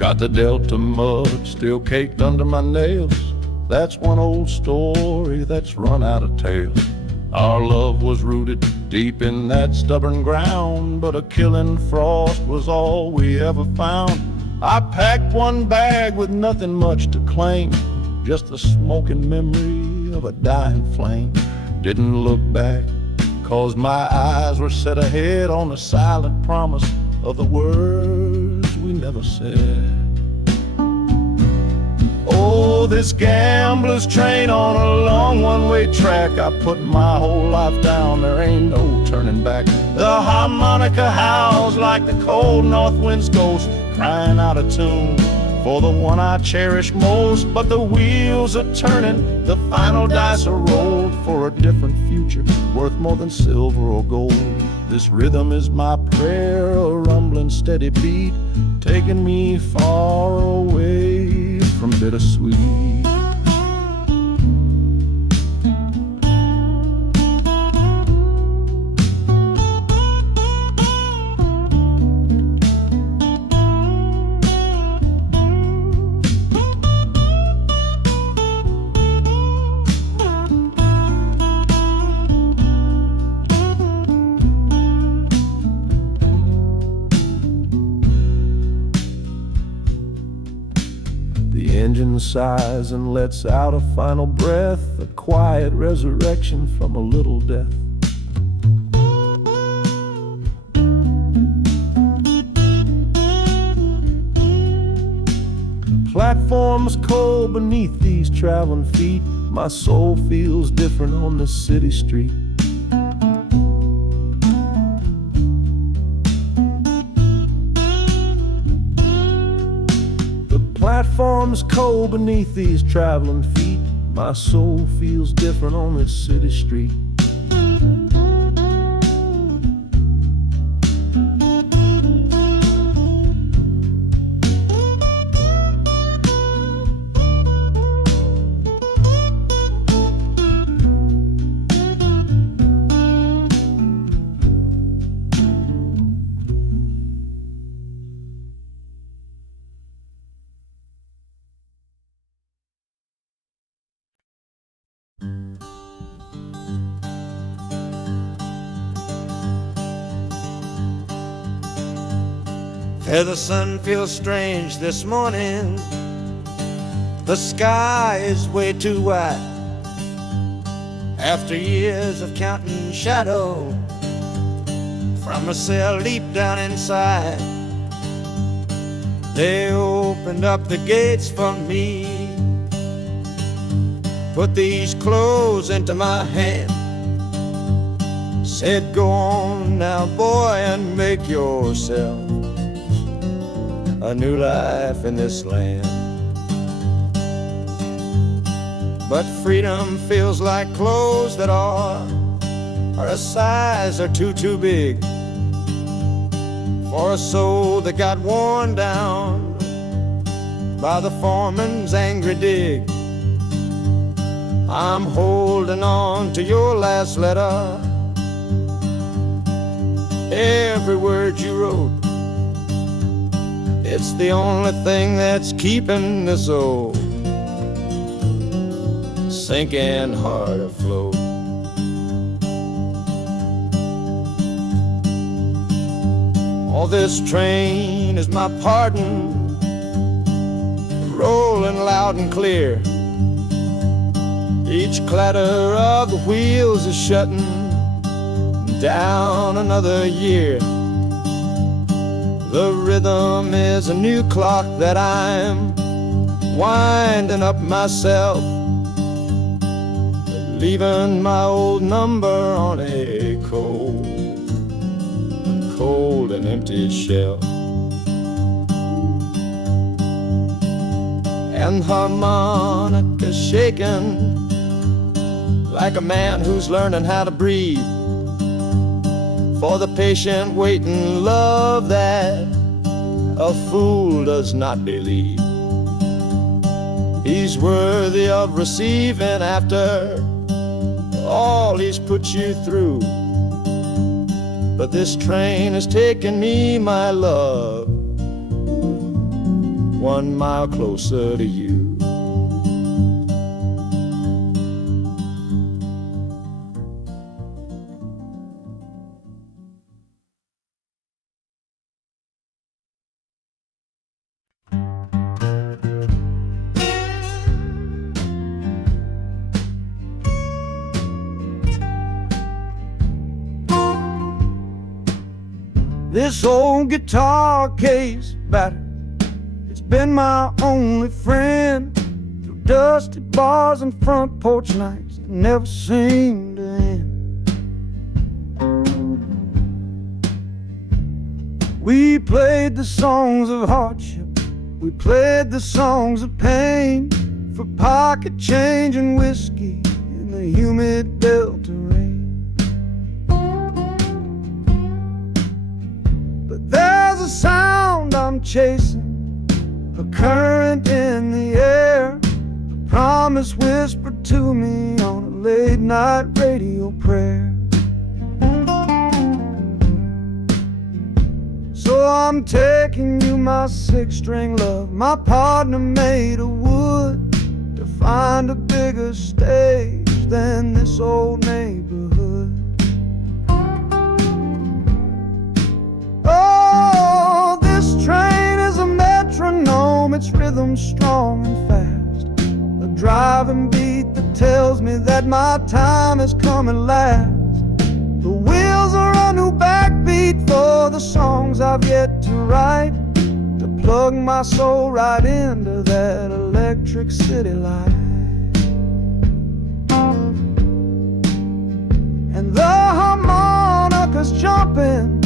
Got the Delta mud still caked under my nails. That's one old story that's run out of tales. Our love was rooted deep in that stubborn ground, but a killing frost was all we ever found. I packed one bag with nothing much to claim, just the smoking memory of a dying flame. Didn't look back, 'cause my eyes were set ahead on the silent promise of the words we never said. Oh, this gambler's train on a long one-way track. I put my whole life down, there ain't no turning back. The harmonica howls like the cold north wind's ghost, crying out a tune for the one I cherish most. But the wheels are turning, the final dice are rolled for a different future, worth more than silver or gold. This rhythm is my prayer, a rumbling steady beat, taking me far away from bittersweet. The engine sighs and lets out a final breath, a quiet resurrection from a little death. Platforms cold beneath these traveling feet, my soul feels different on this city street. Platforms cold beneath these traveling feet, my soul feels different on this city street. The sun feels strange this morning. The sky is way too white. After years of counting shadow from a cell deep down inside, they opened up the gates for me, put these clothes into my hand, said, "Go on now, boy, and make yourself a new life in this land." But freedom feels like clothes that are a size or too big for a soul that got worn down by the foreman's angry dig. I'm holding on to your last letter, every word you wrote. It's the only thing that's keeping this old sinking heart afloat. Oh, this train is my pardon, rolling loud and clear. Each clatter of the wheels is shutting down another year. The rhythm is a new clock that I'm winding up myself, leaving my old number on a cold and empty shelf. And harmonica shaking like a man who's learning how to breathe, for the patient waiting love that a fool does not believe. He's worthy of receiving after all he's put you through. But this train has taken me, my love, 1 mile closer to you. This old guitar case battered, it's been my only friend through dusty bars and front porch nights that never seem to end. We played the songs of hardship, we played the songs of pain, for pocket change and whiskey in the humid Delta rain. There's a sound I'm chasing, a current in the air, a promise whispered to me on a late night radio prayer. So I'm taking you, my 6-string love, my partner made of wood, to find a bigger stage than this old neighborhood. Oh, this train is a metronome, its rhythm strong and fast, a driving beat that tells me that my time is coming last. The wheels are a new backbeat for the songs I've yet to write, to plug my soul right into that electric city light. And the harmonica's jumping,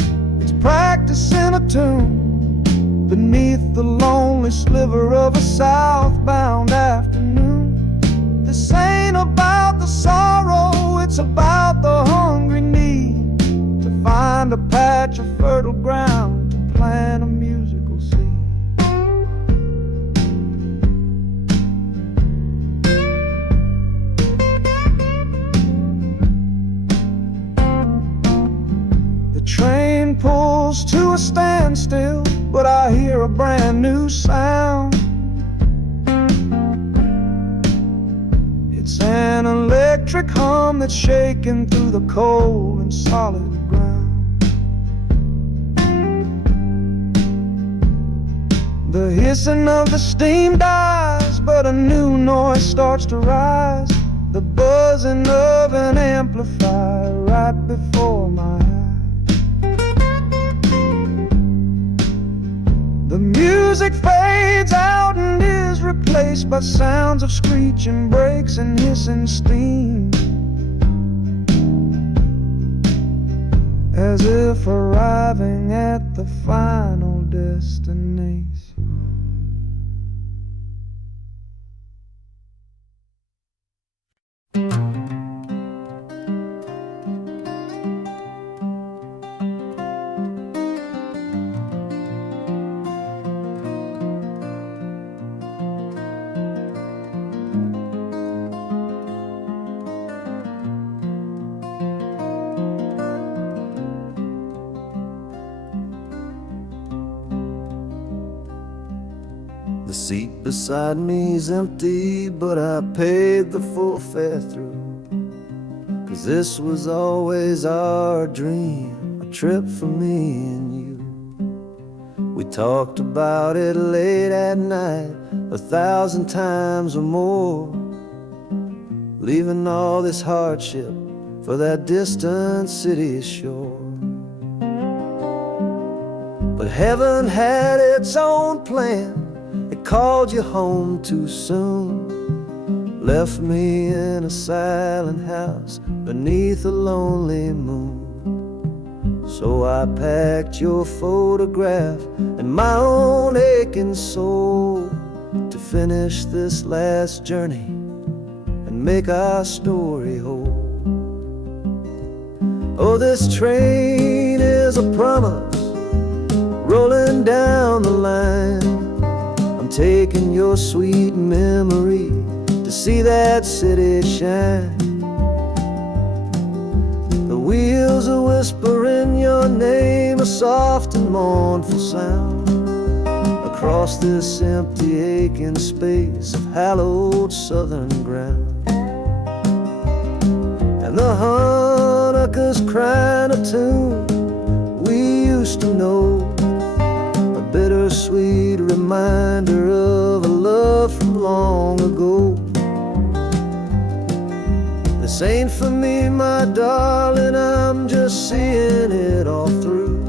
practicing a tune beneath the lonely sliver of a southbound afternoon. This ain't about the sorrow, it's about the hungry need to find a patch of fertile ground to plant a musical seed. The train pulls to a standstill, but I hear a brand new sound. It's an electric hum that's shaking through the cold and solid ground. The hissing of the steam dies, but a new noise starts to rise, the buzzing of an amplifier right before my eyes. The music fades out and is replaced by sounds of screeching brakes and hissing steam, as if arriving at the final destination. The seat beside me's empty, but I paid the full fare through, 'cause this was always our dream, a trip for me and you. We talked about it late at night, 1,000 times or more, leaving all this hardship for that distant city's shore. But heaven had its own plan, it called you home too soon, left me in a silent house beneath a lonely moon. So I packed your photograph and my own aching soul to finish this last journey and make our story whole. Oh, this train is a promise rolling down the line. I'm taking your sweet memory to see that city shine. The wheels are whispering your name, a soft and mournful sound across this empty, aching space of hallowed southern ground. And the Hanukkah's crying a tune we used to know, a bittersweet reminder of a love from long ago. This ain't for me, my darling, I'm just seeing it all through.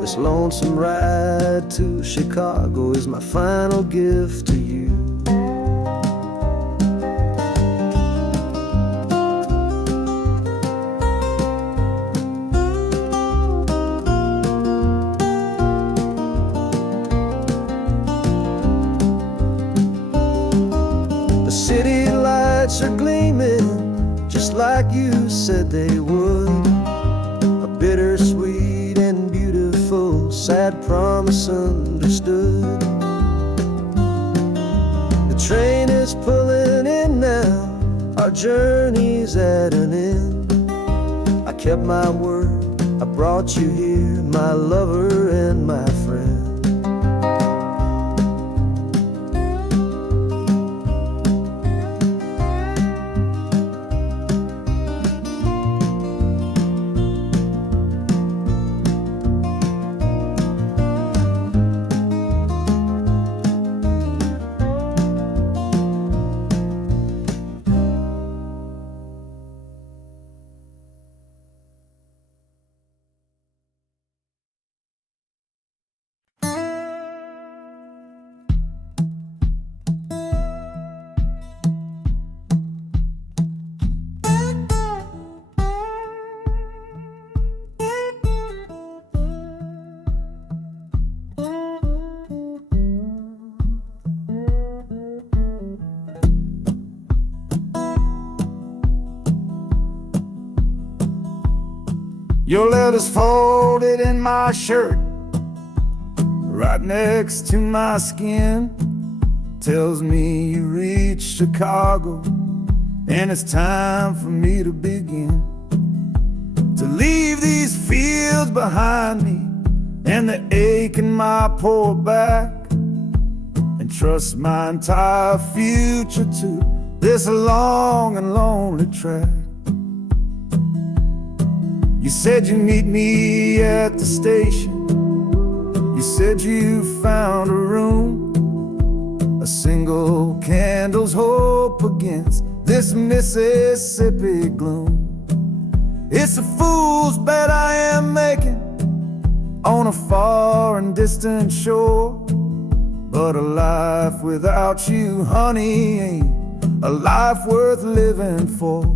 This lonesome ride to Chicago is my final gift to you. The city lights are gleaming just like you said they would, a bittersweet and beautiful sad promise understood. The train is pulling in now, our journey's at an end. I kept my word, I brought you here, my lover and my friend. Your letter's folded in my shirt, right next to my skin. Tells me you reached Chicago, and it's time for me to begin. To leave these fields behind me, and the ache in my poor back, and trust my entire future to this long and lonely track. You said you'd meet me at the station. You said you found a room, a single candle's hope against this Mississippi gloom. It's a fool's bet I am making on a far and distant shore, but a life without you, honey, ain't a life worth living for.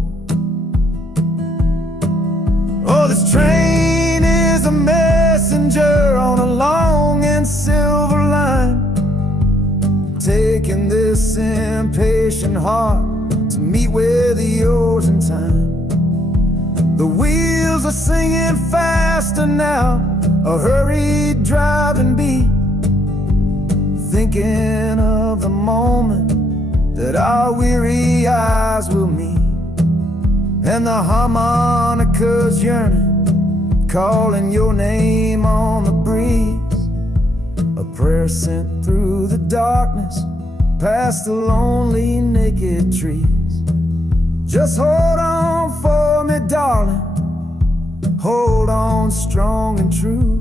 Oh, this train is a messenger on a long and silver line, taking this impatient heart to meet with yours in time. The wheels are singing faster now, a hurried driving beat, thinking of the moment that our weary eyes will meet. And the harmonica's yearning, calling your name on the breeze, a prayer sent through the darkness, past the lonely naked trees. Just hold on for me, darling, hold on strong and true.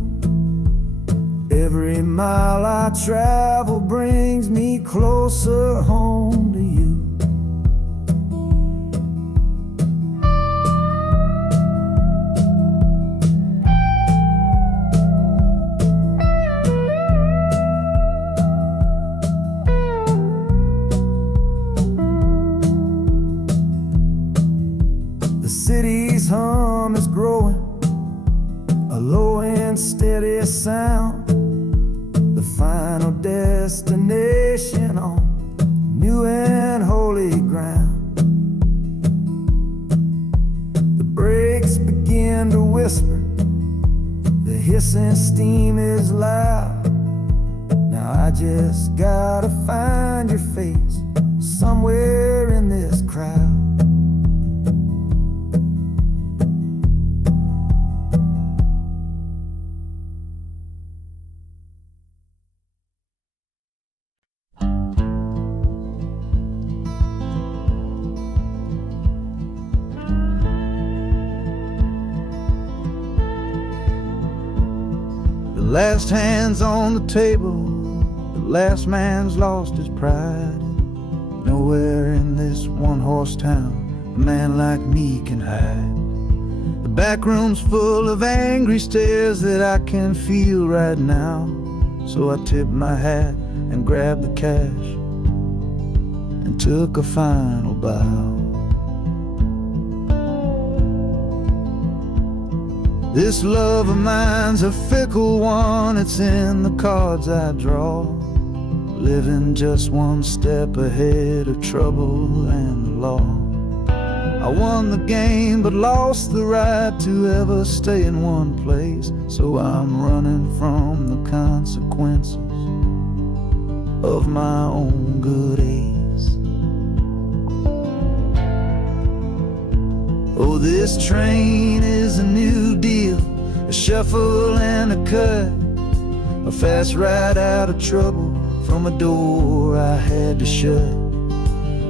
Every mile I travel brings me closer home to you. The city's hum is growing, a low and steady sound, the final destination on new and holy ground. The brakes begin to whisper, the hissing steam is loud. Now I just gotta find your face somewhere in this crowd. last hand's on the table, the last man's lost his pride. Nowhere in this one-horse town a man like me can hide. The back room's full of angry stares that I can feel right now. So I tipped my hat and grabbed the cash and took a final bow. This love of mine's a fickle one, it's in the cards I draw. Living just one step ahead of trouble and the law. I won the game but lost the right to ever stay in one place. So I'm running from the consequences of my own good ace. Oh, this train is a new deal, a shuffle and a cut, a fast ride out of trouble from a door I had to shut.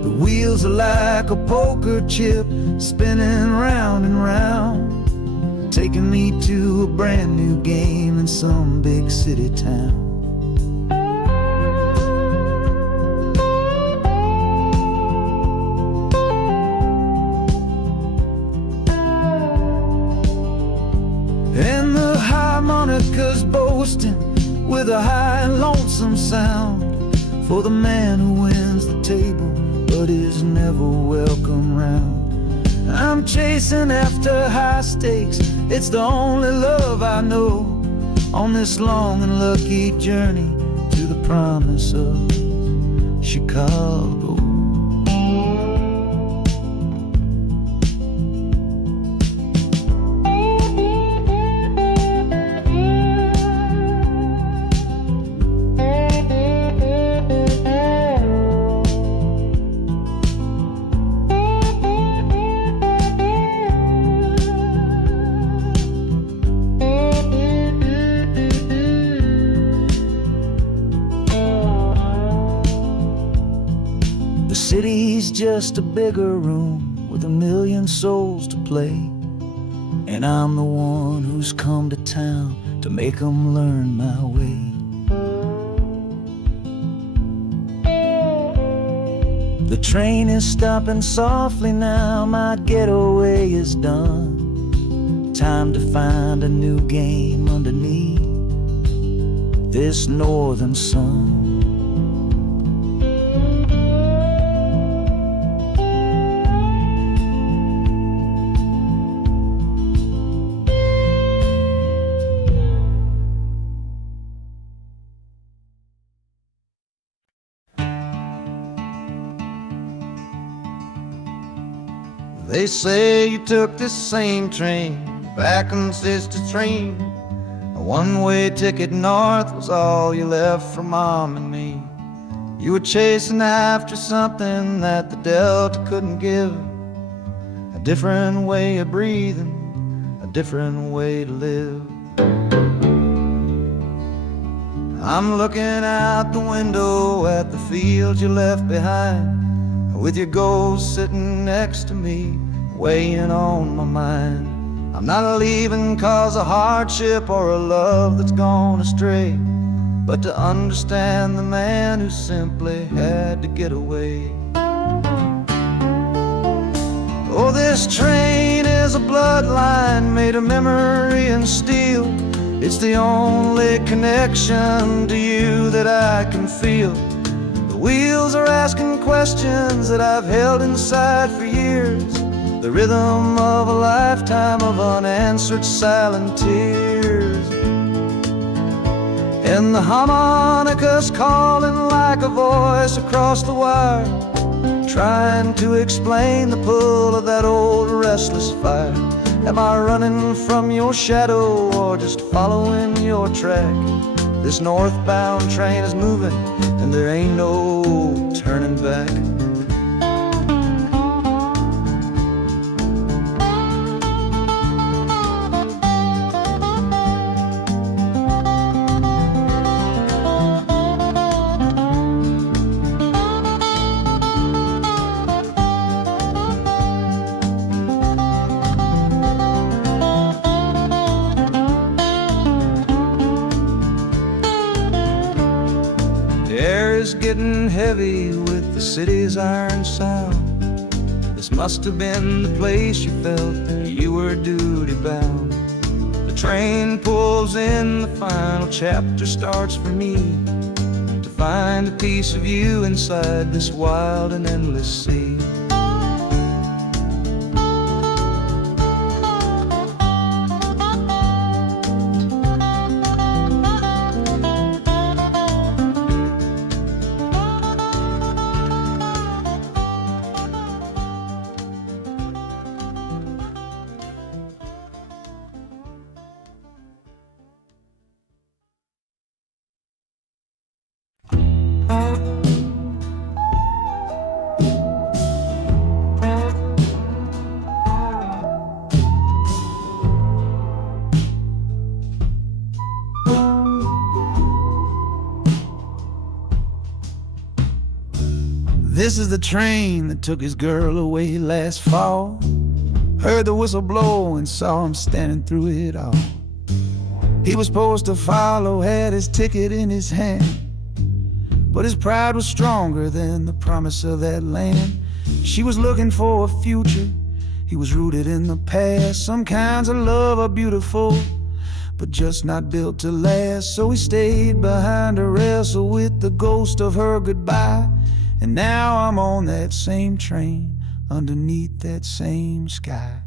The wheels are like a poker chip, spinning round and round, taking me to a brand new game in some big city town. And the harmonica's boasting with a high and lonesome sound for the man who wins the table but is never welcome round. I'm chasing after high stakes, it's the only love I know on this long and lucky journey to the promise of Chicago. The city's just a bigger room with a million souls to play, and I'm the one who's come to town to make them learn my way. The train is stopping softly now, my getaway is done. Time to find a new game underneath this northern sun. They say you took this same train back on Sister Train. A one-way ticket north was all you left for Mom and me. You were chasing after something that the Delta couldn't give, a different way of breathing, a different way to live. I'm looking out the window at the fields you left behind, with your ghost sitting next to me, weighing on my mind. I'm not leaving cause of hardship or a love that's gone astray, but to understand the man who simply had to get away. Oh, this train is a bloodline made of memory and steel. It's the only connection to you that I can feel. The wheels are asking questions that I've held inside for years, the rhythm of a lifetime of unanswered silent tears. And the harmonica's calling like a voice across the wire, trying to explain the pull of that old restless fire. Am I running from your shadow or just following your track? This northbound train is moving and there ain't no turning back. is getting heavy with the city's iron sound. This must have been the place you felt you were duty bound. The train pulls in, the final chapter starts for me, to find a piece of you inside this wild and endless sea. This is the train that took his girl away last fall. Heard the whistle blow and saw him standing through it all. He was supposed to follow, had his ticket in his hand, but his pride was stronger than the promise of that land. She was looking for a future, he was rooted in the past. Some kinds of love are beautiful, but just not built to last. So he stayed behind to wrestle with the ghost of her goodbye. And now I'm on that same train, underneath that same sky.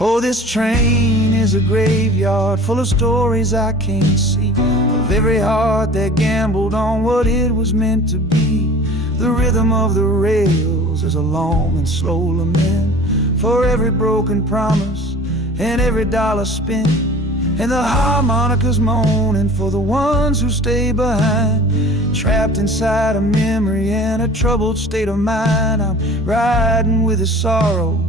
Oh, this train is a graveyard full of stories I can't see, of every heart that gambled on what it was meant to be. The rhythm of the rails is a long and slow lament for every broken promise and every dollar spent, and the harmonicas moaning for the ones who stay behind, trapped inside a memory and a troubled state of mind. I'm riding with a sorrow,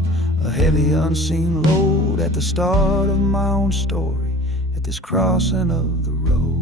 a heavy unseen load, at the start of my own story, at this crossing of the road.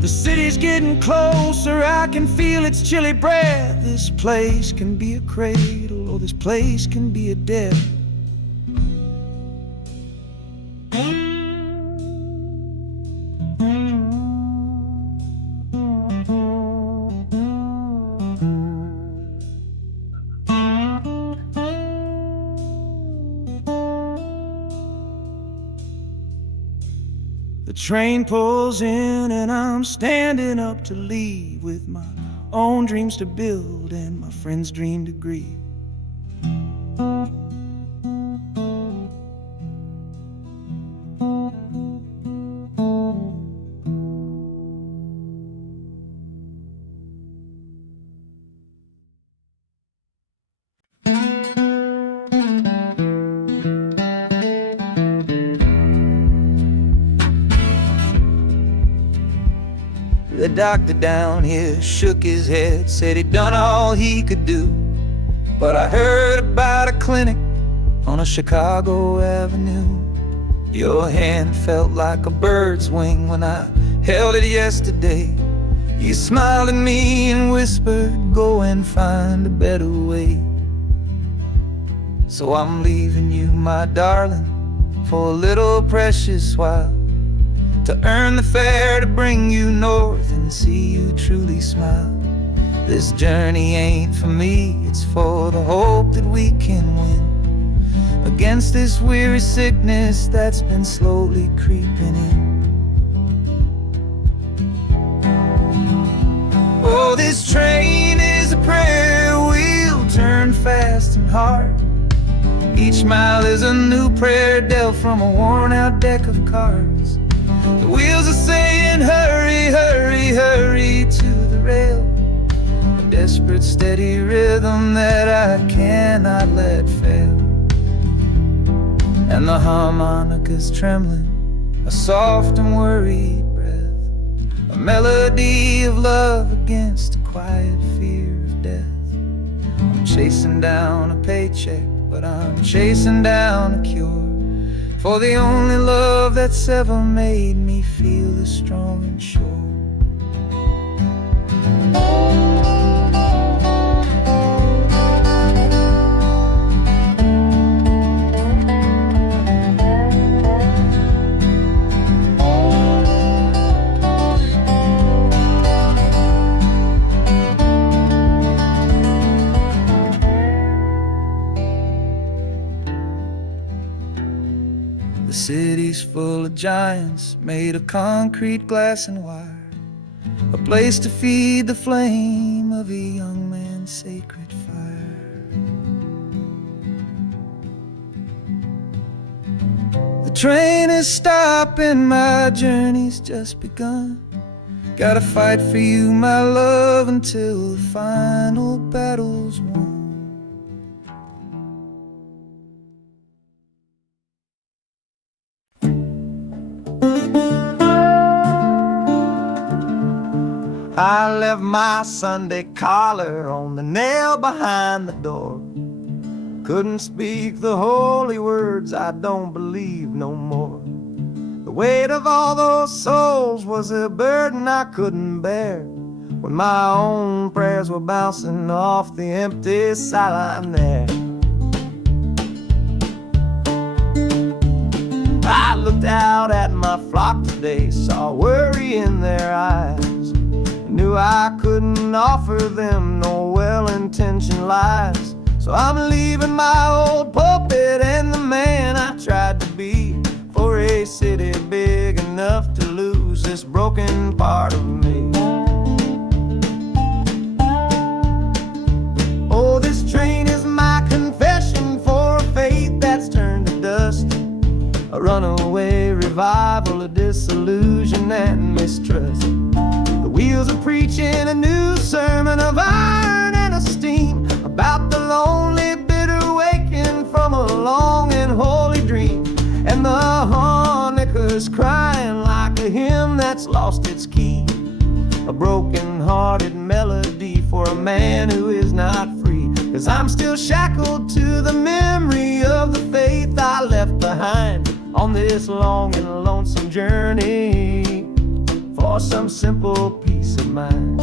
The city's getting closer, I can feel its chilly breath. This place can be a cradle, or this place can be a death. The train pulls in and I'm standing up to leave, with my own dreams to build and my friend's dream to grieve. The doctor down here shook his head, said he'd done all he could do. But I heard about a clinic on a Chicago avenue. Your hand felt like a bird's wing when I held it yesterday. You smiled at me and whispered, go and find a better way. So I'm leaving you, my darling, for a little precious while, to earn the fare to bring you north and see you truly smile. This journey ain't for me, it's for the hope that we can win against this weary sickness that's been slowly creeping in. Oh, this train is a prayer wheel turned fast and hard. Each mile is a new prayer dealt from a worn-out deck of cards. The wheels are saying hurry, hurry, hurry to the rail, a desperate steady rhythm that I cannot let fail. And the harmonica's trembling, a soft and worried breath, a melody of love against a quiet fear of death. I'm chasing down a paycheck, but I'm chasing down a cure for the only love that's ever made me feel this strong and sure. The city's full of giants made of concrete, glass, and wire, a place to feed the flame of a young man's sacred fire. The train is stopping, my journey's just begun. Gotta fight for you, my love, until the final battle's won. I left my Sunday collar on the nail behind the door. Couldn't speak the holy words, I don't believe no more. The weight of all those souls was a burden I couldn't bear, when my own prayers were bouncing off the empty sideline there. I looked out at my flock today, saw worry in their eyes, knew I couldn't offer them no well-intentioned lies. So I'm leaving my old pulpit and the man I tried to be, for a city big enough to lose this broken part of me. Oh, this train is my confession for a faith that's turned to dust, a runaway revival of disillusion and mistrust. The wheels are preaching a new sermon of iron and of steam, about the lonely, bitter waking from a long and holy dream. And the harmonicas crying like a hymn that's lost its key, a broken-hearted melody for a man who is not free. 'Cause I'm still shackled to the memory of the faith I left behind on this long and lonesome journey for some simple peace of mind.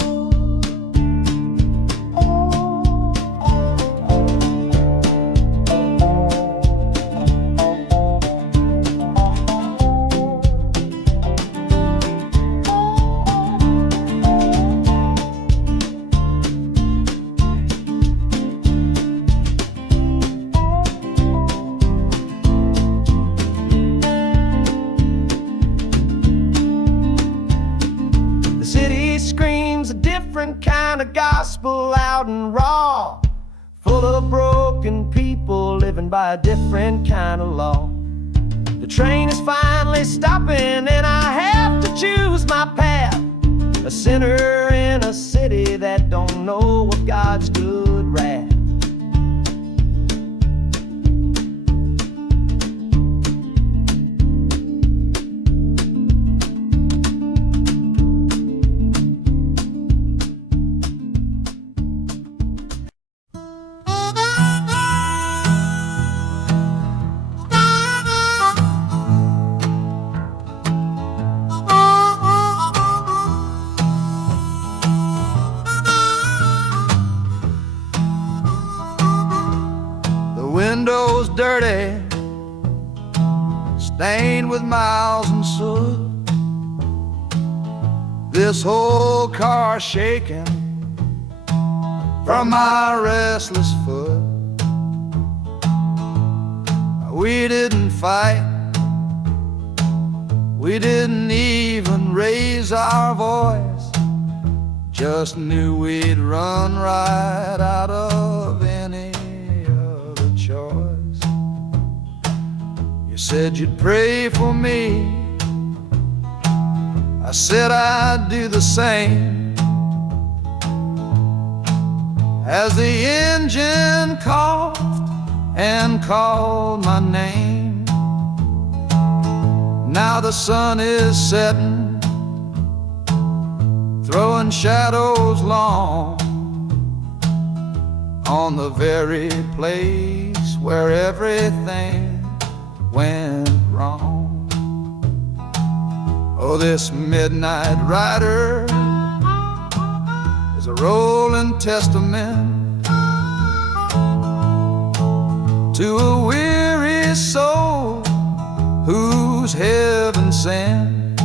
Kind of gospel, loud and raw, full of broken people living by a different kind of law. The train is finally stopping and I have to choose my path, a sinner in a city that don't know of God's good wrath. Windows dirty, stained with miles and soot. This whole car shaking from my restless foot. We didn't fight, we didn't even raise our voice, just knew we'd run right out of any choice. You said you'd pray for me, I said I'd do the same. As the engine coughed and called my name, now the sun is setting, throwing shadows long on the very place where everything went wrong. wrong. Oh, this midnight rider is a rolling testament to a weary soul who's heaven sent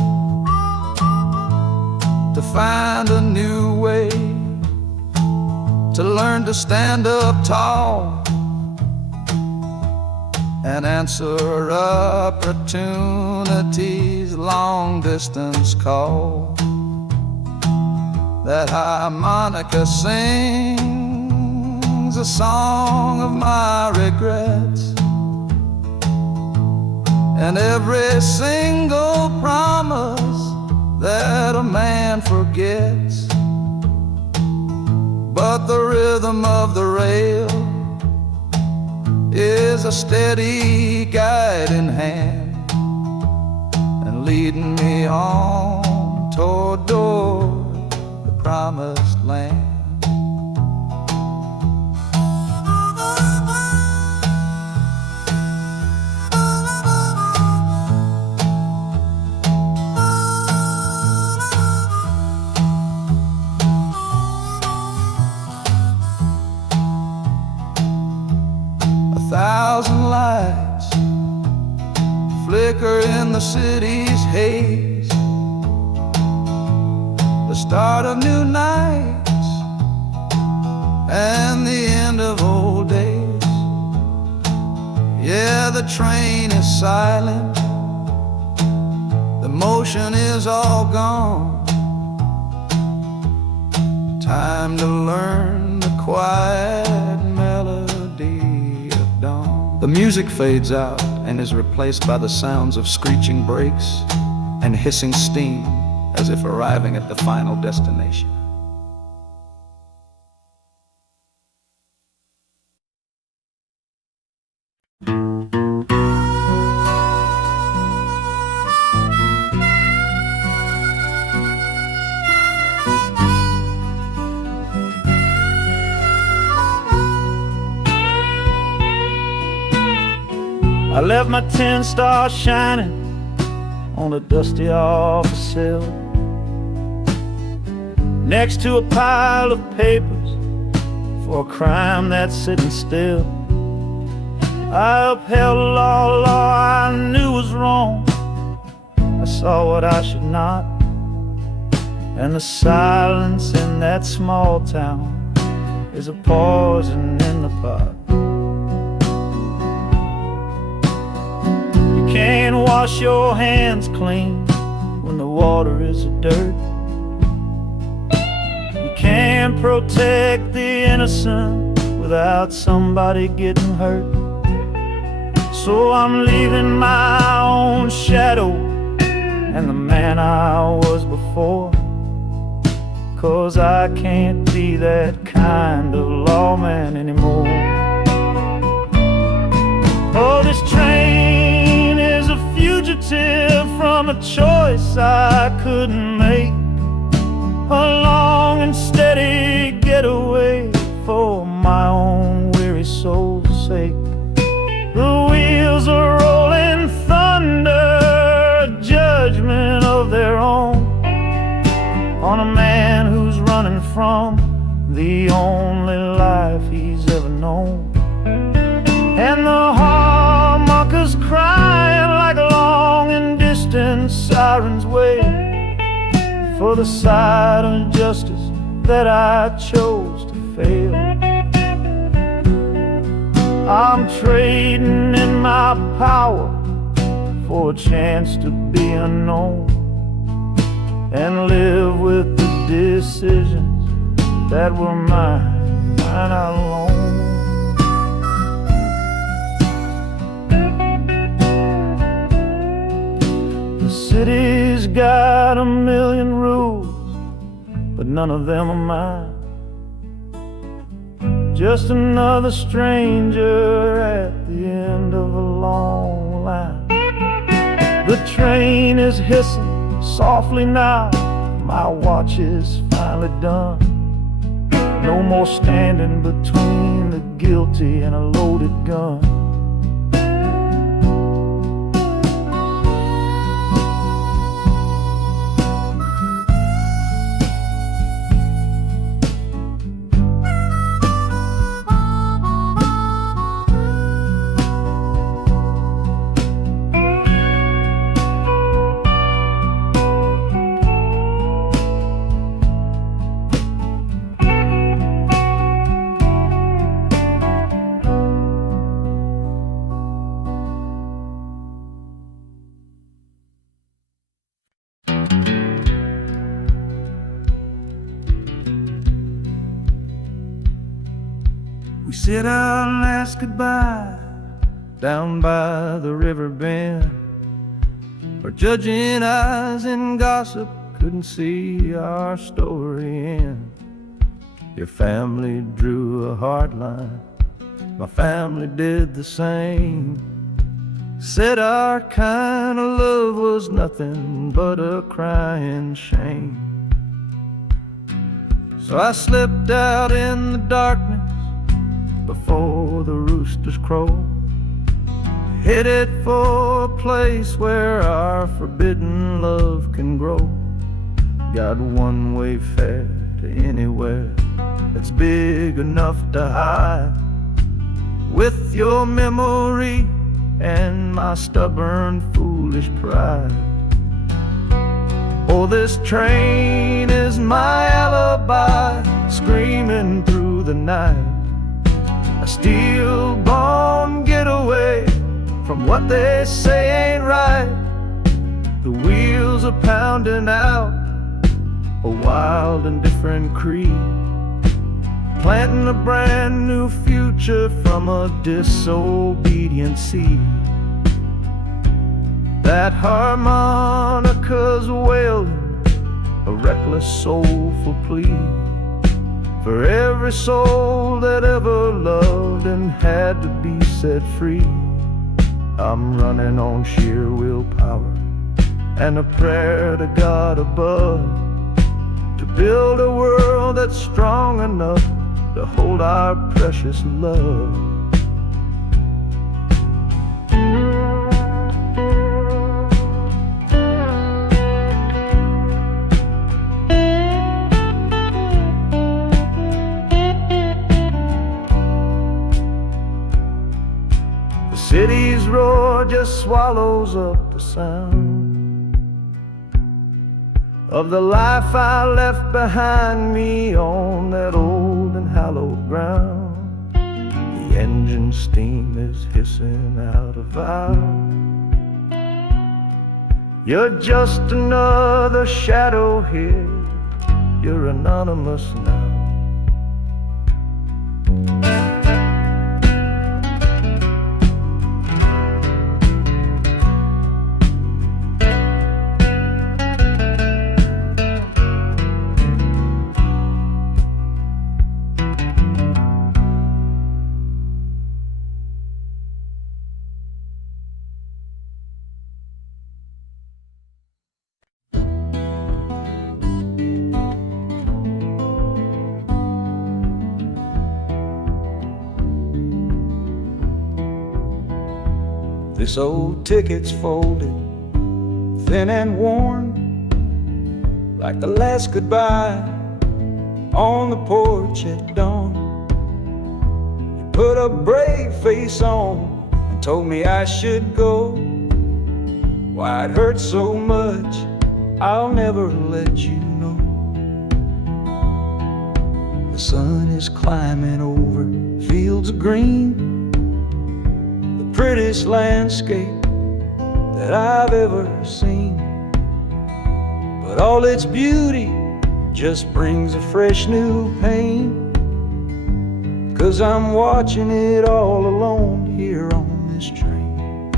to find a new way, to learn to stand up tall and answer opportunity's long-distance call. That harmonica sings a song of my regrets, and every single promise that a man forgets. But the rhythm of the rail is a steady guiding hand and leading me on toward the promised land. A thousand lights flicker in the city's haze, the start of new nights and the end of old days. Yeah, the train is silent, the motion is all gone. Time to learn the quiet melody of dawn. The music fades out and is replaced by the sounds of screeching brakes and hissing steam, as if arriving at the final destination. I left my 10 stars shining on a dusty office sill, next to a pile of papers for a crime that's sitting still. I upheld a law I knew was wrong. I saw what I should not, and the silence in that small town is a poison in the pot. You can't wash your hands clean when the water is of dirt. You can't protect the innocent without somebody getting hurt. So I'm leaving my own shadow and the man I was before, 'cause I can't be that kind of lawman anymore. Oh, this train is a fugitive from a choice I couldn't make, a long and steady getaway for my own weary soul's sake. The wheels are rolling thunder, a judgment of their own, on a man who's running from the only life he's ever known. And the harmonicas crying like long and distant sirens wait for the side of justice that I chose to fail. I'm trading in my power for a chance to be unknown and live with the decisions that were mine alone. The city's got a million rules, but none of them are mine. Just another stranger at the end of a long line. The train is hissing softly now, my watch is finally done. No more standing between the guilty and a loaded gun. said our last goodbye down by the river bend, where judging eyes and gossip couldn't see our story end. Your family drew a hard line, my family did the same. Said our kind of love was nothing but a crying shame. So I slipped out in the darkness before the roosters crow, headed for a place where our forbidden love can grow. Got one-way fare to anywhere that's big enough to hide, with your memory and my stubborn, foolish pride. Oh, this train is my alibi, screaming through the night, a steel-born getaway from what they say ain't right. The wheels are pounding out a wild and different creed, planting a brand new future from a disobedient seed. That harmonica's wailing a reckless, soulful plea for every soul that ever loved and had to be set free. I'm running on sheer willpower and a prayer to God above, to build a world that's strong enough to hold our precious love. The city's roar just swallows up the sound of the life I left behind me on that old and hallowed ground. The engine steam is hissing out of valve. You're just another shadow here, you're anonymous now. This old ticket's folded, thin and worn, like the last goodbye on the porch at dawn. You put a brave face on and told me I should go. Why it hurts so much, I'll never let you know. The sun is climbing over fields of green, prettiest landscape that I've ever seen. But all its beauty just brings a fresh new pain, 'cause I'm watching it all alone here on this train.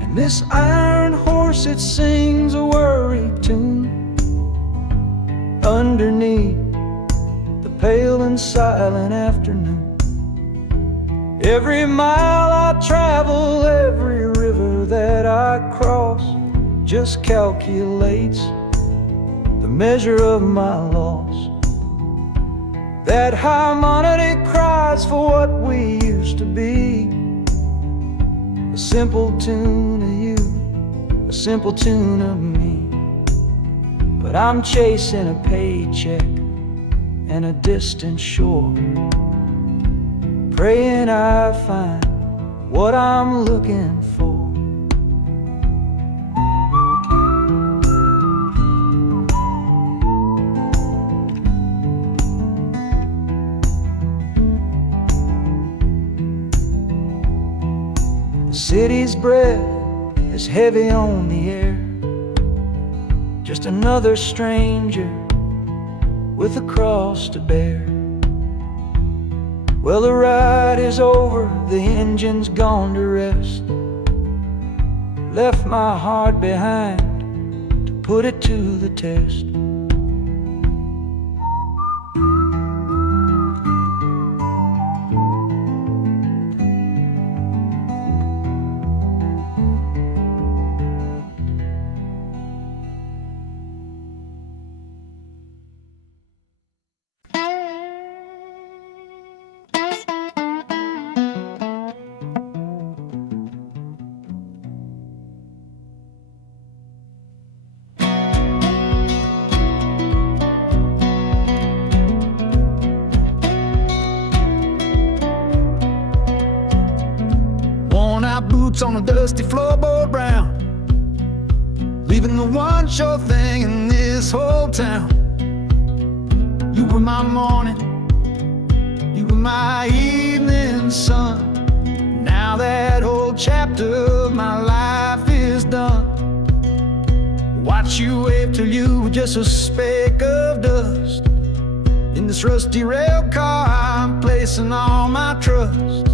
And this iron horse, it sings a worry tune underneath the pale and silent afternoon. Every mile I travel, every river that I cross, just calculates the measure of my loss. That harmonic cries for what we used to be, a simple tune of you, a simple tune of me. But I'm chasing a paycheck and a distant shore, praying I find what I'm looking for. The city's breath is heavy on the air, just another stranger with a cross to bear. Well, the ride is over, the engine's gone to rest. Left my heart behind to put it to the test. Boots on a dusty floorboard brown, leaving the one sure thing in this whole town. You were my morning, you were my evening sun. Now that whole chapter of my life is done. Watch you wave till you were just a speck of dust. In this rusty rail car I'm placing all my trust.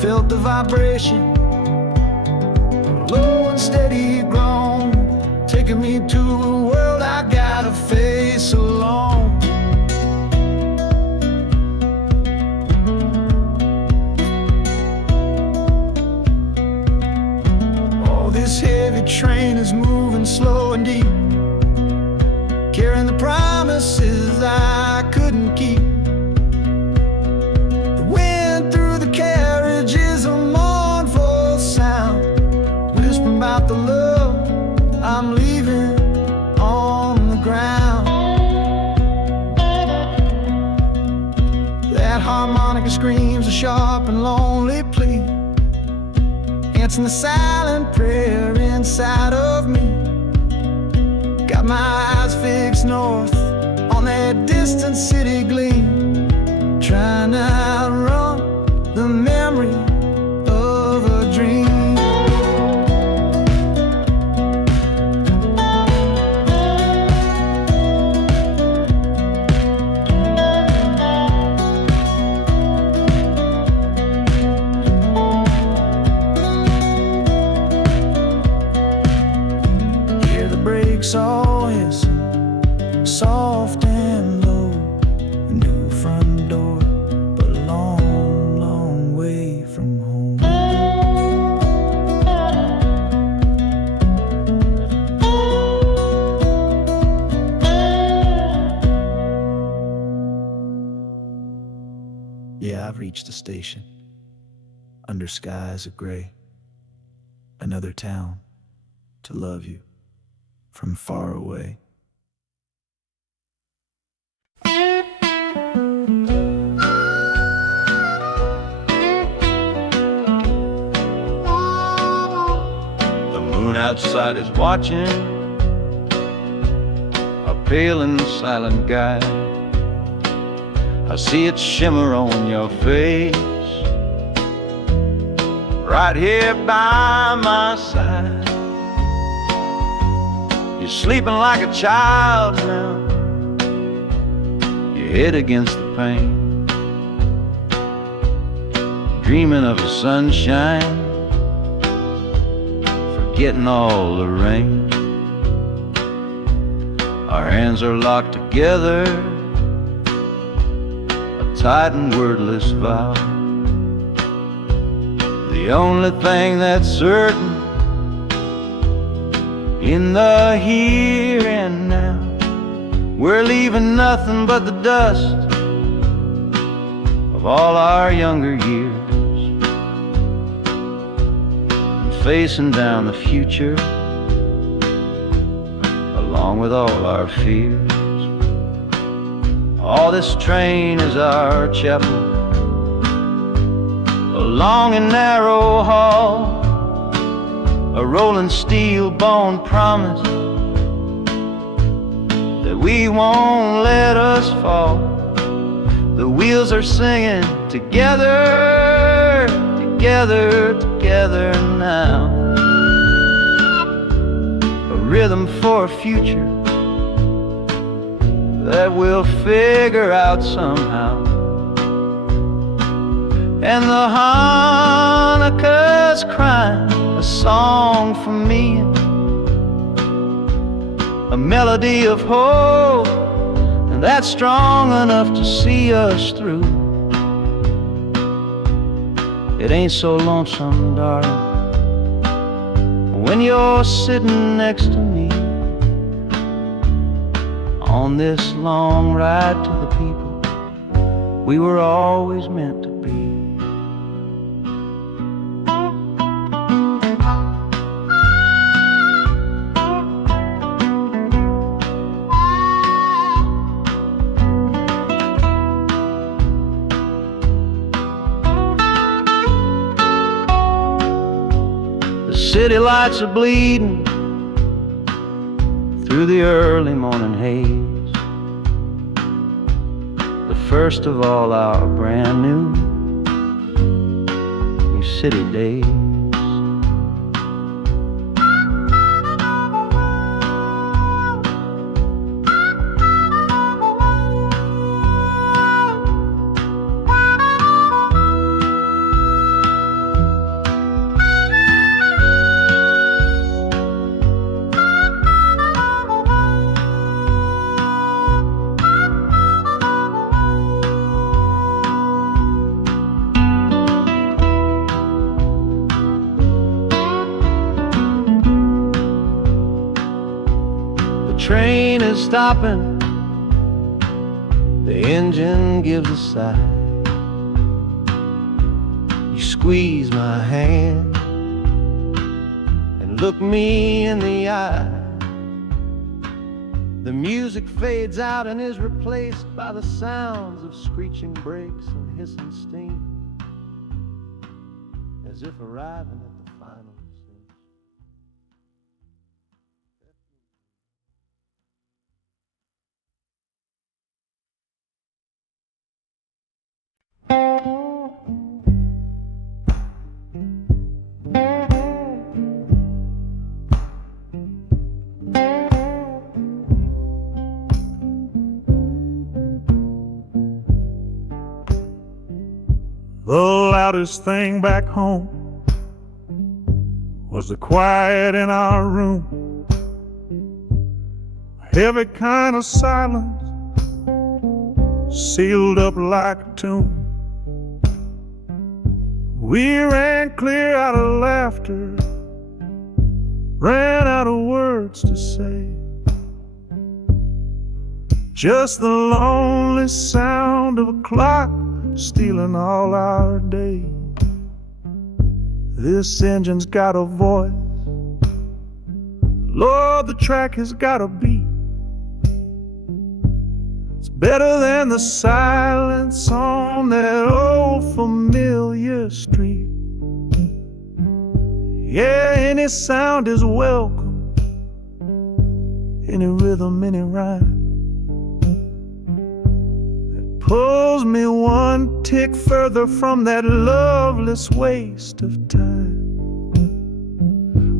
Felt the vibration, low and steady grown, taking me to a world I gotta face alone. Oh, this heavy train is moving slow and deep, carrying the promises I couldn't keep. The wind through the carriage is a mournful sound, whispering about the love I'm leaving on the ground. That harmonica screams a sharp and lonely plea, answering the silent prayer inside of me. Got my eyes fixed north on that distant city gleam, trying to outrun the memory of a dream. Hear the brakes all hissing, soft and low. New front door, but a long, long way from home. Yeah, I've reached the station, under skies of gray. Another town to love you from far away. The moon outside is watching, a pale and silent guide. I see it shimmer on your face, right here by my side. You're sleeping like a child now, your head against the pane, dreaming of the sunshine, forgetting all the rain. Our hands are locked together, a tight and wordless vow. The only thing that's certain in the here and now, we're leaving nothing but the dust of all our younger years, and facing down the future along with all our fears. All this train is our chapel, a long and narrow hall, a rolling steel bone promise that we won't let us fall. The wheels are singing together, together, together now, a rhythm for a future that we'll figure out somehow. and the Hanukkah's crying a song for me, a melody of hope, and that's strong enough to see us through. It ain't so lonesome, darling, when you're sitting next to me on this long ride to the people we were always meant to be. The city lights are bleeding through the early morning haze, the first of all our brand new city days. Train is stopping, the engine gives a sigh. You squeeze my hand and look me in the eye. The music fades out and is replaced by the sounds of screeching brakes and hissing steam, as if arriving at the final scene. The loudest thing back home was the quiet in our room, a heavy kind of silence sealed up like a tomb. We ran clear out of laughter, ran out of words to say, just the lonely sound of a clock stealing all our day. This engine's got a voice, Lord, the track has got a beat. It's better than the silence on that old familiar street. Yeah, any sound is welcome, any rhythm, any rhyme. Pulls me one tick further from that loveless waste of time.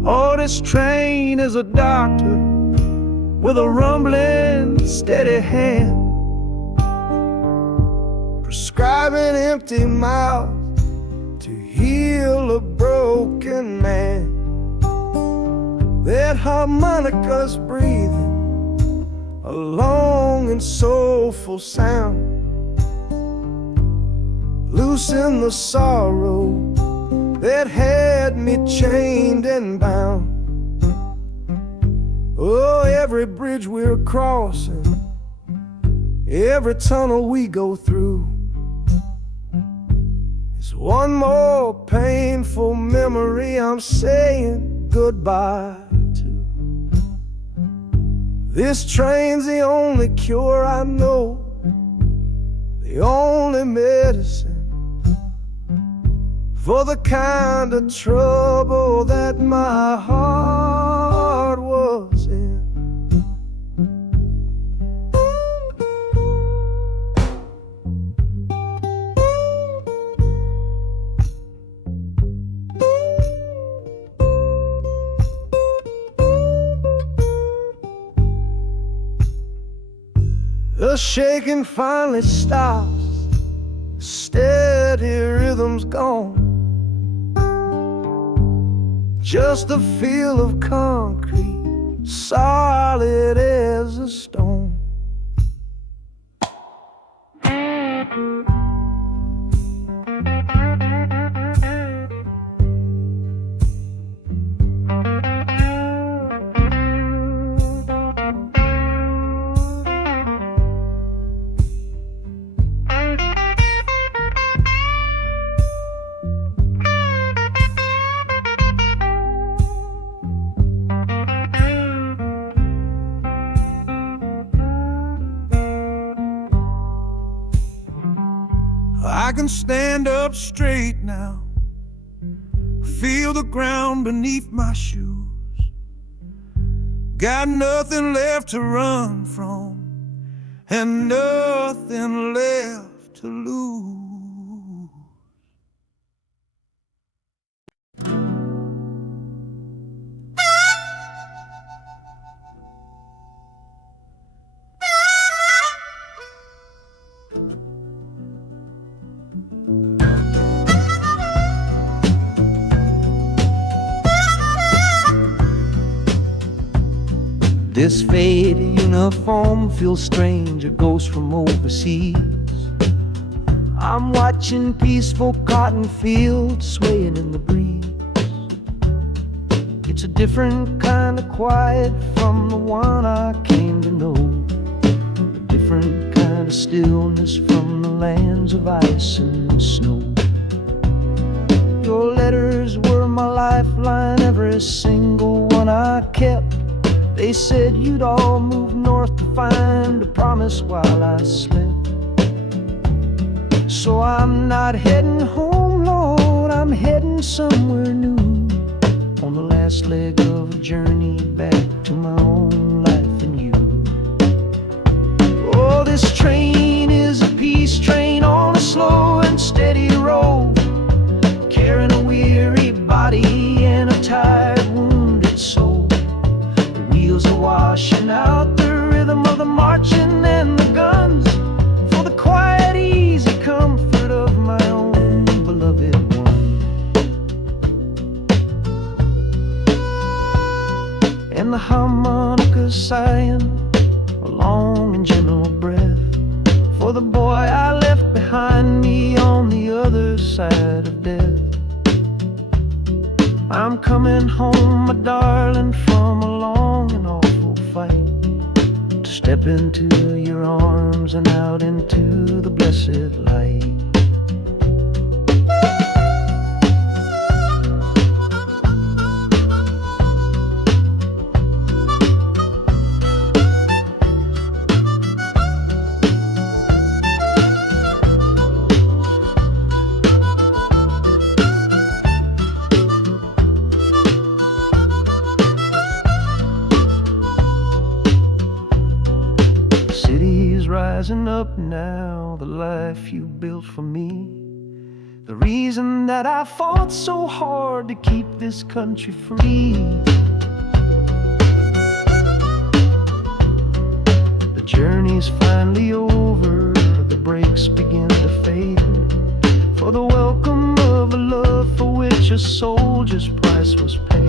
Oh, this train is a doctor with a rumbling, steady hand, prescribing empty mouths to heal a broken man. That harmonica's breathing a long and soulful sound, loosen the sorrow that had me chained and bound. Oh, every bridge we're crossing, every tunnel we go through, is one more painful memory I'm saying goodbye to. This train's the only cure I know, the only medicine for the kind of trouble that my heart was in. The shaking finally stops, steady rhythm's gone. Just a feel of concrete, solid as a stone. I can stand up straight now, feel the ground beneath my shoes. Got nothing left to run from and nothing left to lose. This faded uniform feels strange, a ghost from overseas. I'm watching peaceful cotton fields swaying in the breeze. It's a different kind of quiet from the one I came to know, a different kind of stillness from the lands of ice and snow. Your letters were my lifeline, every single one I kept. They said you'd all move north to find a promise while I slept. So I'm not heading home, Lord, I'm heading somewhere new, on the last leg of a journey back to my own life and you. Oh, this train is a peace train on a slow and steady road, carrying a weary body and a tired, wounded soul. Wheels are washing out the rhythm of the marching and the guns, for the quiet, easy comfort of my own beloved one. And the harmonica sighing a long and gentle breath for the boy I left behind me on the other side of death. I'm coming home, my darling, from a long and awful fight, to step into your arms and out into the blessed light. Rising up now, the life you built for me, the reason that I fought so hard to keep this country free. The journey's finally over, the brakes begin to fade, for the welcome of a love for which a soldier's price was paid.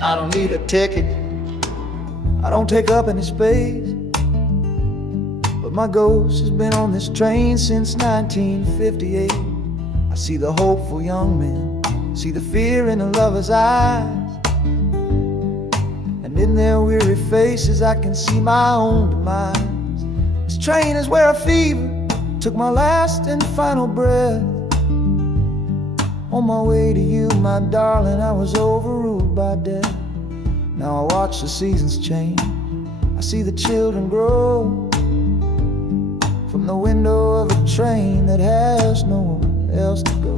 I don't need a ticket, I don't take up any space, but my ghost has been on this train since 1958. I see the hopeful young men, see the fear in the lovers' eyes, and in their weary faces I can see my own demise. This train is where a fever took my last and final breath. On my way to you, my darling, I was overruled by death. Now I watch the seasons change, I see the children grow, the window of a train that has nowhere else to go.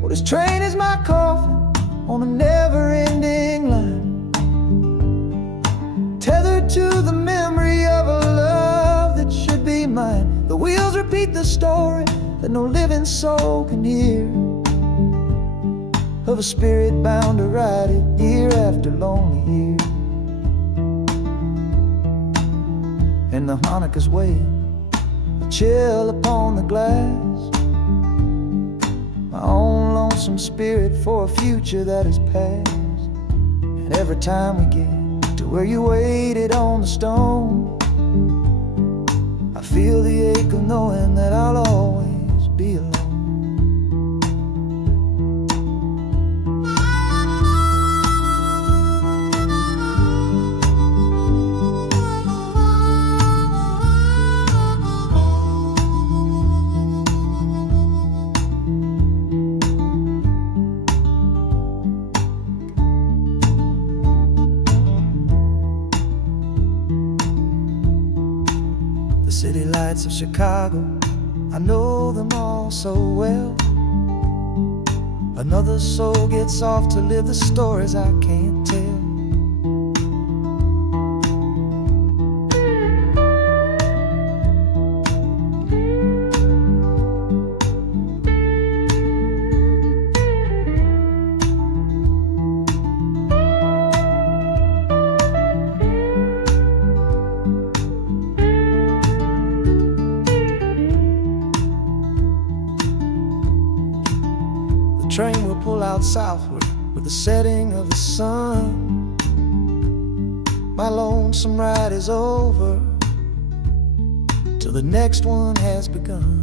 Well, this train is my coffin on a never-ending line, tethered to the memory of a love that should be mine. The wheels repeat the story that no living soul can hear, of a spirit bound to ride it year after lonely year. And the harmonicas wail a chill upon the glass, my own lonesome spirit for a future that is past. And every time we get to where you waited on the stone, I feel the ache of knowing that I'll always be alone. The city lights of Chicago, I know them all so well. Another soul gets off to live the stories I can't tell. The train will pull out southward with the setting of the sun. My lonesome ride is over till the next one has begun.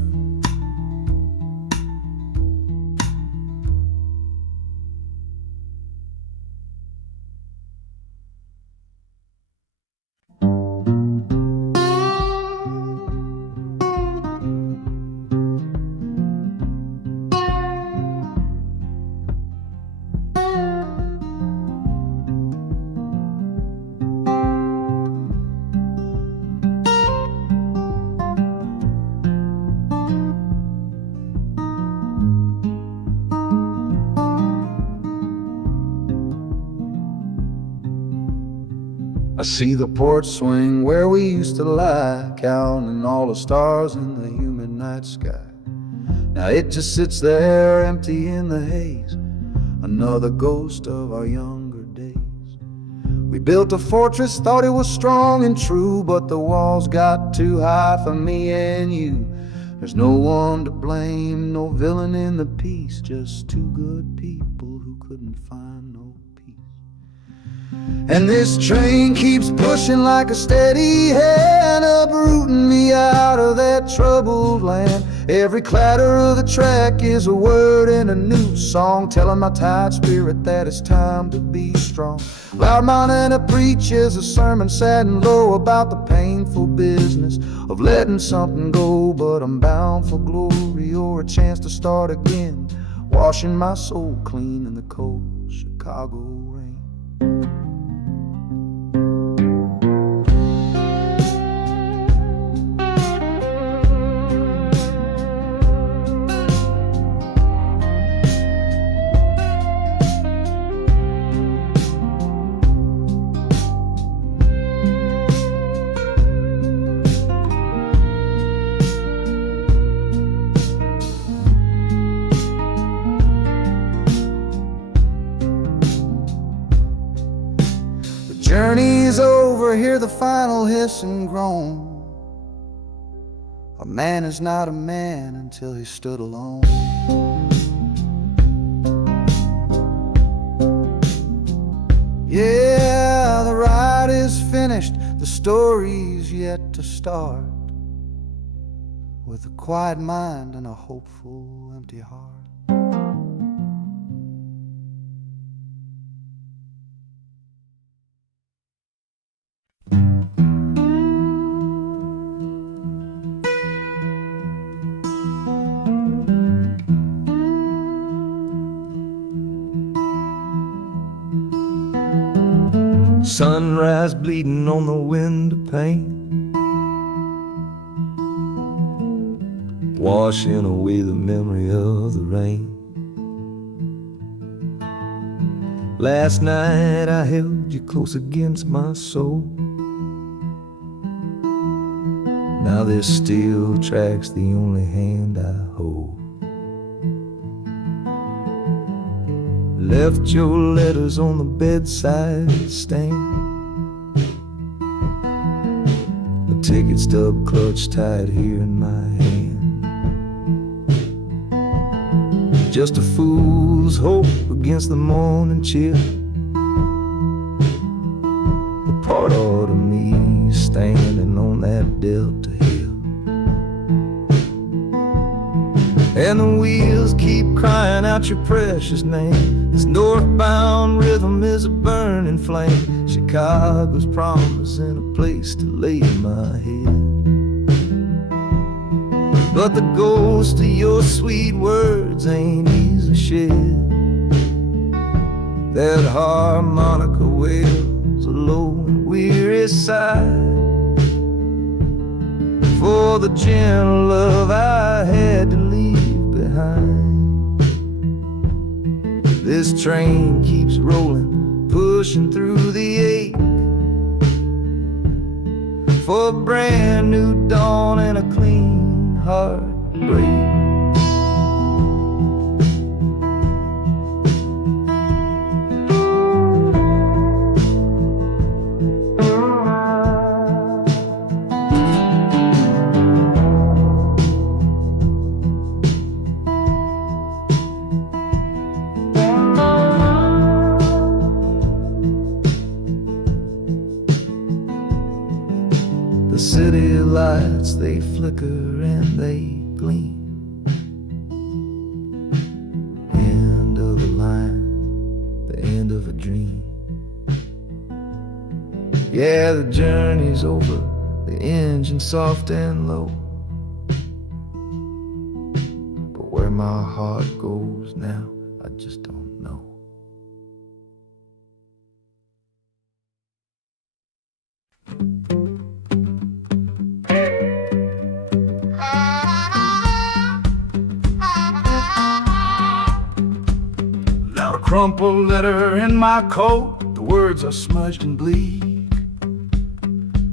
I see the porch swing where we used to lie, counting all the stars in the humid night sky. Now it just sits there empty in the haze, another ghost of our younger days. We built a fortress, thought it was strong and true, but the walls got too high for me and you. There's no one to blame, no villain in the piece, just two good people who couldn't find no peace. And this train keeps pushing like a steady hand, uprooting me out of that troubled land. Every clatter of the track is a word in a new song, telling my tired spirit that it's time to be strong. Loud Montana preaches a sermon sad and low about the painful business of letting something go, but I'm bound for glory or a chance to start again, washing my soul clean in the cold Chicago rain. Journey's over, hear the final hiss and groan. A man is not a man until he stood alone. Yeah, the ride is finished, the story's yet to start, with a quiet mind and a hopeful empty heart. Sunrise bleeding on the window pane, washing away the memory of the rain. Last night I held you close against my soul. Now this steel track's the only hand I hold. Left your letters on the bedside stand, a ticket stub clutched tight here in my hand. Just a fool's hope against the morning chill, the part of me standing on that Delta hill. And the wheels keep crying out your precious name. This northbound rhythm is a burning flame. Chicago's promising a place to lay my head. But the ghost of your sweet words ain't easily shed. That harmonica wails a low and weary sigh for the gentle love I had to leave behind. This train keeps rolling, pushing through the ache, for a brand new dawn and a clean heartbreak. The city lights, they flicker and they gleam. End of a line, the end of a dream. Yeah, the journey's over, the engine soft and low. But where my heart goes now, I just don't know. Crumpled letter in my coat, the words are smudged and bleak,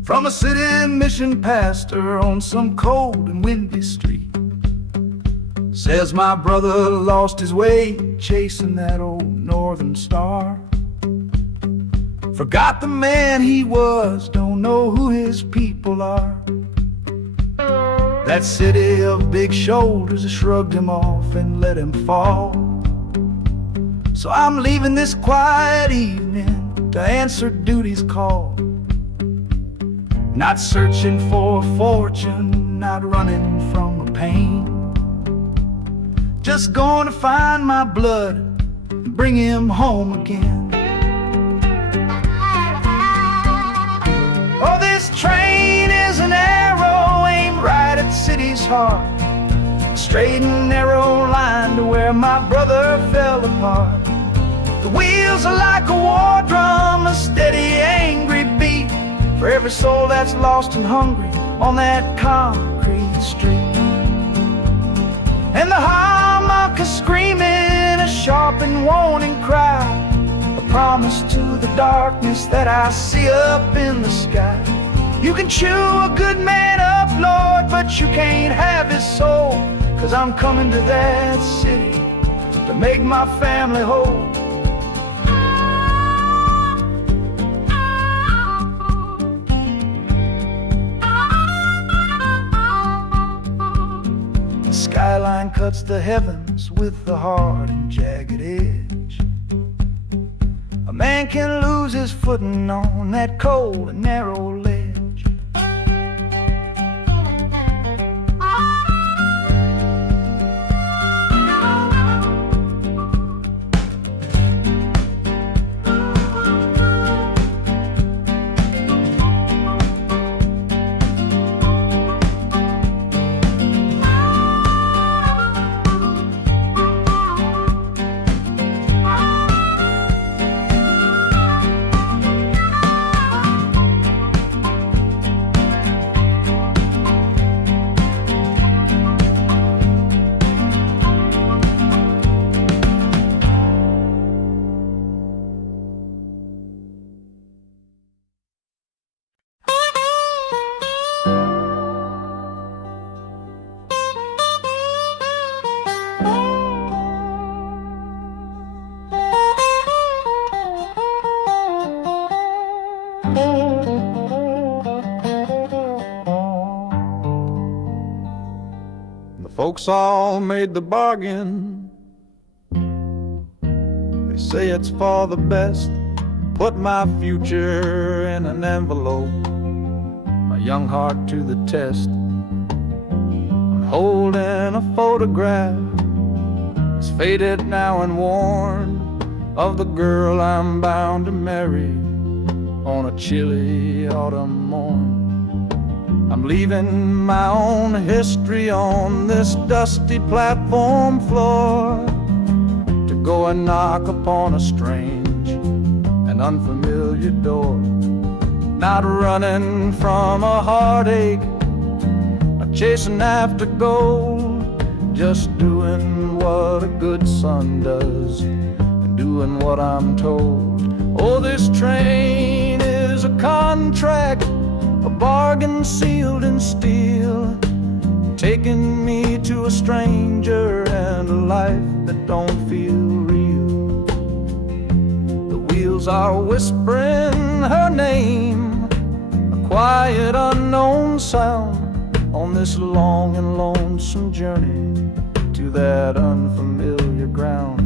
from a city mission pastor on some cold and windy street. Says my brother lost his way chasing that old northern star. Forgot the man he was, don't know who his people are. That city of big shoulders shrugged him off and let him fall. So I'm leaving this quiet evening to answer duty's call. Not searching for a fortune, not running from a pain. Just going to find my blood and bring him home again. Oh, this train is an arrow aimed right at the city's heart. A straight and narrow line to where my brother fell apart. The wheels are like a war drum, a steady, angry beat for every soul that's lost and hungry on that concrete street. And the harmonica screaming a sharp and warning cry, a promise to the darkness that I see up in the sky. You can chew a good man up, Lord, but you can't have his soul, 'cause I'm coming to that city to make my family whole. Skyline cuts the heavens with the hard and jagged edge. A man can lose his footing on that cold and narrow ledge. Folks all made the bargain. They say it's for the best. Put my future in an envelope, my young heart to the test. I'm holding a photograph, it's faded now and worn, of the girl I'm bound to marry on a chilly autumn morn. I'm leaving my own history on this dusty platform floor to go and knock upon a strange and unfamiliar door. Not running from a heartache, not chasing after gold, just doing what a good son does and doing what I'm told. Oh, this train is a contract, a bargain sealed in steel, taking me to a stranger and a life that don't feel real. The wheels are whispering her name, a quiet unknown sound, on this long and lonesome journey to that unfamiliar ground.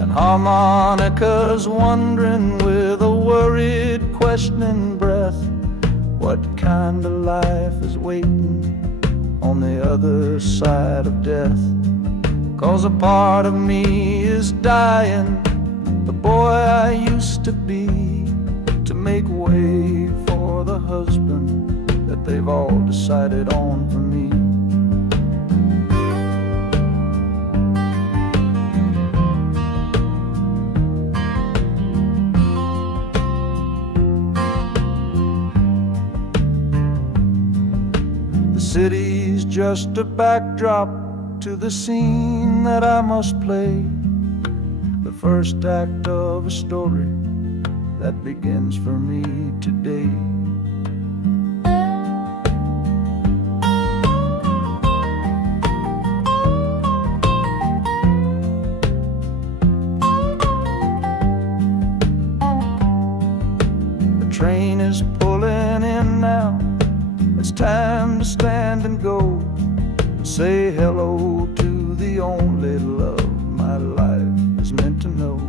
And harmonicas wondering with a worried, questioning breath, what kind of life is waiting on the other side of death? 'Cause a part of me is dying, the boy I used to be, to make way for the husband that they've all decided on for me. City's just a backdrop to the scene that I must play, the first act of a story that begins for me today. The train is pulling in now, it's time to stand and go, and say hello to the only love my life is meant to know.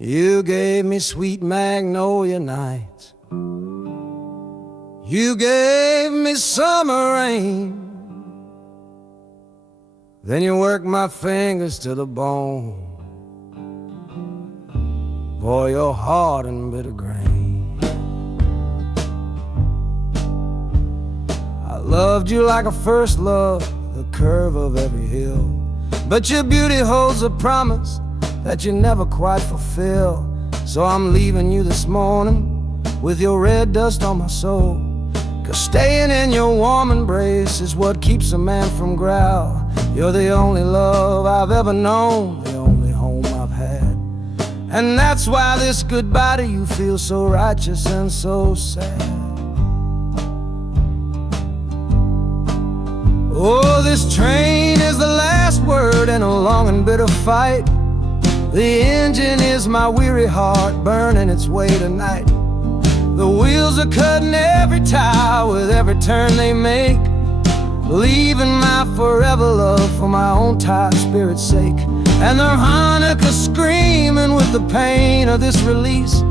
You gave me sweet magnolia nights, you gave me summer rain, then you worked my fingers to the bone. Boy, you're hard and bitter grain. I loved you like a first love, the curve of every hill, but your beauty holds a promise that you never quite fulfill. So I'm leaving you this morning with your red dust on my soul, 'cause staying in your warm embrace is what keeps a man from growl. You're the only love I've ever known, the only home I've had, and that's why this goodbye to you feels so righteous and so sad. Oh, this train is the last word in a long and bitter fight. The engine is my weary heart burning its way tonight. The wheels are cutting every tire with every turn they make, leaving my forever love for my own tired spirit's sake. And the harmonica screaming with the pain of this release,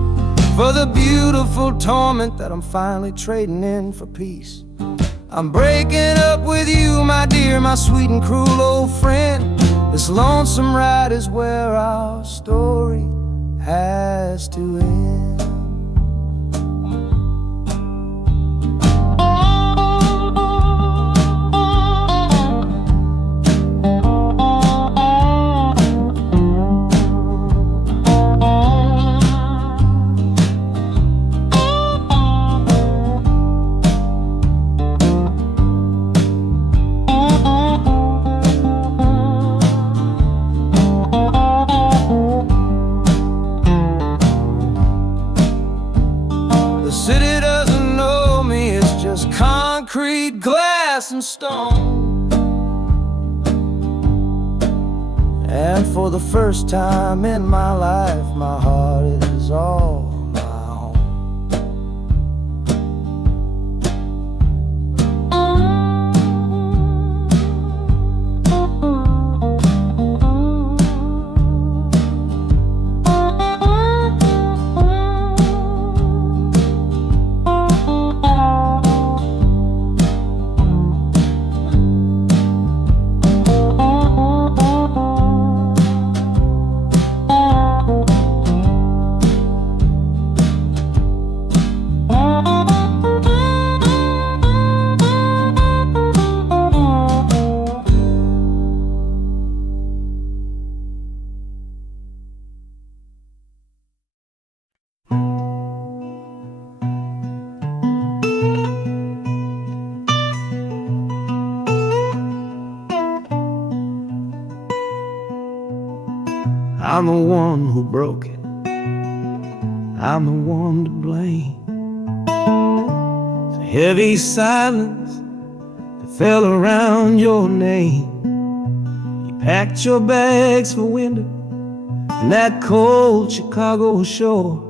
for the beautiful torment that I'm finally trading in for peace. I'm breaking up with you, my dear, my sweet and cruel old friend. This lonesome ride is where our story has to end. and stone. And for the first time in my life, my heart is all my own. I'm the one who broke it. I'm the one to blame. The heavy silence that fell around your name. You packed your bags for winter in that cold Chicago shore.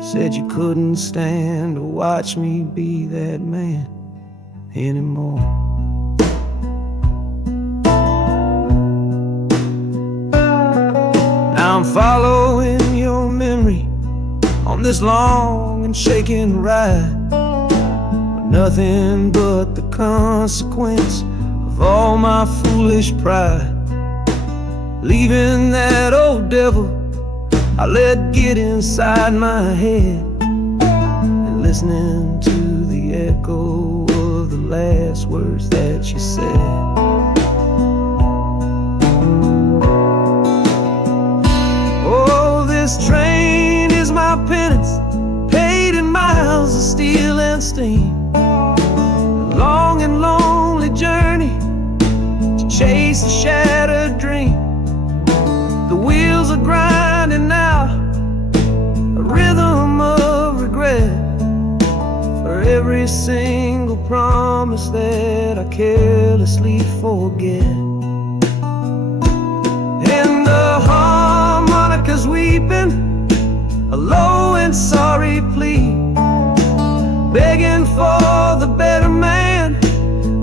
Said you couldn't stand to watch me be that man anymore. Now I'm following your memory on this long and shaking ride, with nothing but the consequence of all my foolish pride. Leaving that old devil I let get inside my head, and listening to the echo of the last words that you said. This train is my penance, paid in miles of steel and steam. A long and lonely journey to chase a shattered dream. The wheels are grinding now, a rhythm of regret, for every single promise that I carelessly forget. And the harmonica's weeping a low and sorry plea, begging for the better man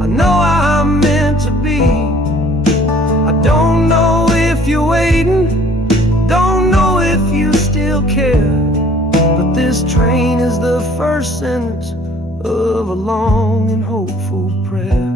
I know I'm meant to be. I don't know if you're waiting, don't know if you still care, but this train is the first sentence of a long and hopeful prayer.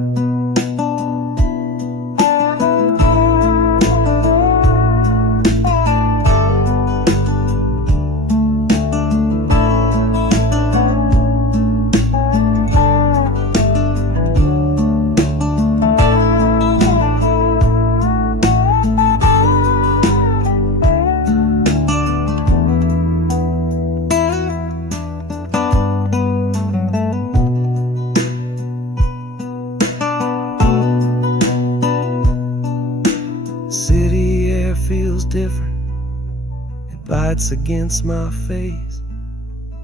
City air feels different, it bites against my face.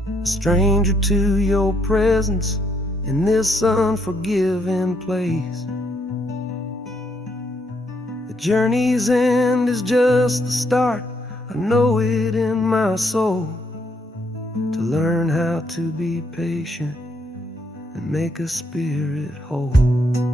A stranger to your presence in this unforgiving place. The journey's end is just the start, I know it in my soul. To learn how to be patient and make a spirit whole.